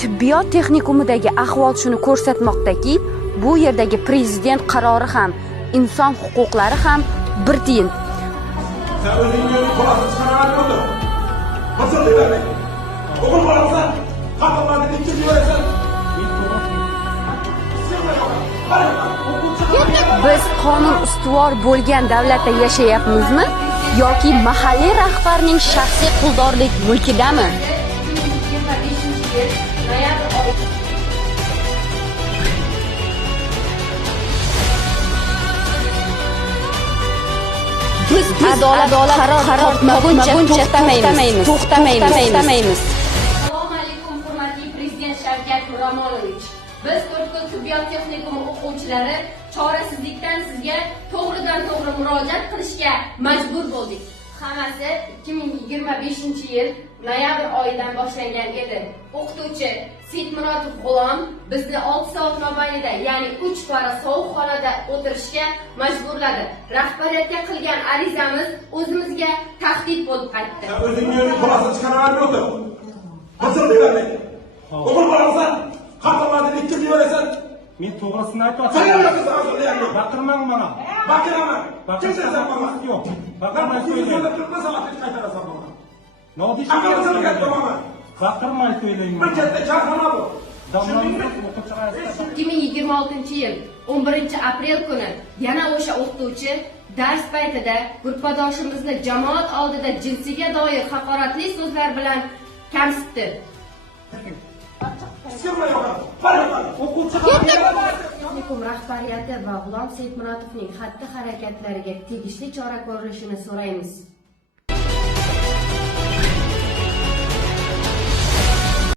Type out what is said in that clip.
Tibbiyot texnikumidagi ahvol shuni ko'rsatmoqdaki, bu yerdagi prezident qarori ham, inson huquqlari ham bir tiyin. Sen o'zingni qo'lasiz chiqarib o'tir. Qachon deyman? O'g'il bolasan, qahramonlikni ikkinchi yo'lasan. Biz qonun ustuvor bo'lgan davlatda yashayapmizmi yoki mahalliy rahbarning shaxsiy quldorlik mulkidami? Biz adolat qaror topmaguncha to'xtamaymiz. Assalomu alaykum, hurmatli prezident Shavkat Miromonovich. Biz To'rtko'l tibbiyot texnikumi o'quvchilari chorasizlikdan sizga to'g'ridan-to'g'ri murojaat qilishga majbur bo'ldik. Hammasi 2025-yil noyabr oyidan boshlangan edi. O'qituvchi Setmuratov G'ulom bizni 6 soat mobaynida, ya'ni 3 para sovuq xonada o'tirishga majburladi. Rahbariyatga qilgan arizamiz o'zimizga tahdid bo'lib qaytdi. Sen o'zingni qo'lasiz chiqarib o'tir. Qachon deyman? O'g'il bolasan, qahramonlikni ikkinchi yo'lasan. Men to'g'risini aytyapman. Sen yo'lasan hozir. Baqirmang mana. Baqiraman. Kim sen bana? Yo'q. Baqirmay qo'ymayman. Turmasan, qaytarasan bana. Nodish. Baqirmay qo'ymayman. Bir katta karxona bu. 2026-yil 11-aprel kuni yana o'sha o'qituvchi dars paytida guruhdoshimizni jamoat oldida jinsiga doir haqoratli so'zlar bilan kamsitdi. Texnikum rahbariyati va G'ulom Setmuratovning xatti-harakatlariga tegishli chora ko'rilishini so'raymiz.